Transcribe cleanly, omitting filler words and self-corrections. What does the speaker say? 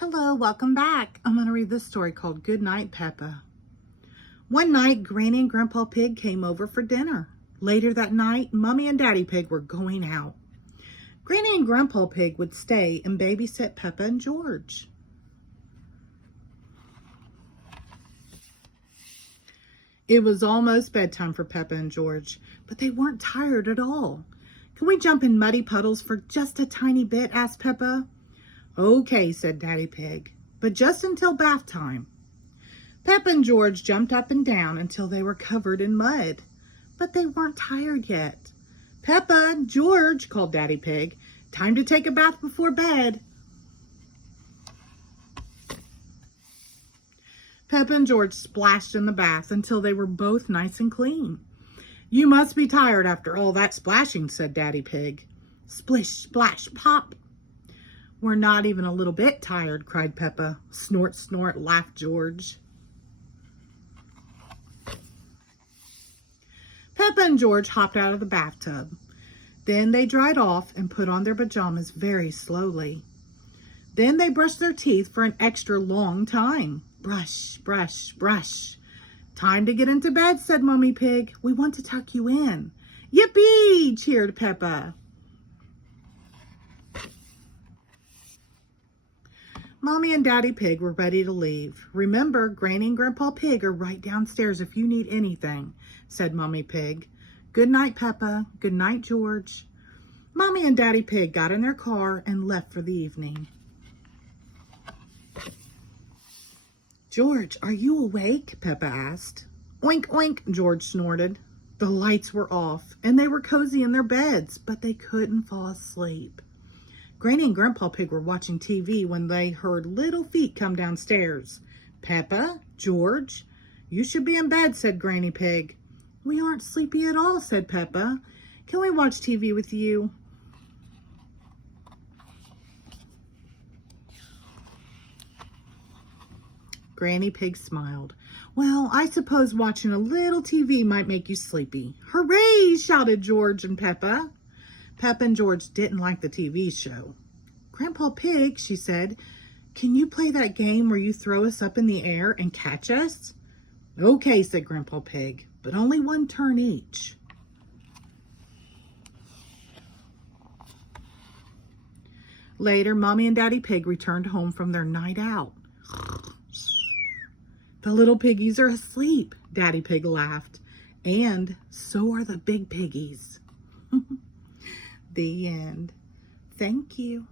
Hello, welcome back. I'm going to read this story called Good Night, Peppa. One night, Granny and Grandpa Pig came over for dinner. Later that night, Mommy and Daddy Pig were going out. Granny and Grandpa Pig would stay and babysit Peppa and George. It was almost bedtime for Peppa and George, but they weren't tired at all. "Can we jump in muddy puddles for just a tiny bit?" asked Peppa. "Okay," said Daddy Pig, "but just until bath time." Peppa and George jumped up and down until they were covered in mud, but they weren't tired yet. "Peppa, George," called Daddy Pig, "time to take a bath before bed." Peppa and George splashed in the bath until they were both nice and clean. "You must be tired after all that splashing," said Daddy Pig. Splish, splash, pop. "We're not even a little bit tired," cried Peppa. Snort, snort, laughed George. Peppa and George hopped out of the bathtub. Then they dried off and put on their pajamas very slowly. Then they brushed their teeth for an extra long time. Brush, brush, brush. "Time to get into bed," said Mommy Pig. "We want to tuck you in." "Yippee!" cheered Peppa. Mommy and Daddy Pig were ready to leave. "Remember, Granny and Grandpa Pig are right downstairs if you need anything," said Mommy Pig. "Good night, Peppa. Good night, George." Mommy and Daddy Pig got in their car and left for the evening. "George, are you awake?" Peppa asked. "Oink, oink," George snorted. The lights were off and they were cozy in their beds, but they couldn't fall asleep. Granny and Grandpa Pig were watching TV when they heard little feet come downstairs. "Peppa, George, you should be in bed," said Granny Pig. "We aren't sleepy at all," said Peppa. "Can we watch TV with you?" Granny Pig smiled. "Well, I suppose watching a little TV might make you sleepy." "Hooray!" shouted George and Peppa. Peppa and George didn't like the TV show. "Grandpa Pig," she said, "can you play that game where you throw us up in the air and catch us?" "Okay," said Grandpa Pig, "but only one turn each." Later, Mommy and Daddy Pig returned home from their night out. "The little piggies are asleep," Daddy Pig laughed. "And so are the big piggies." The end. Thank you.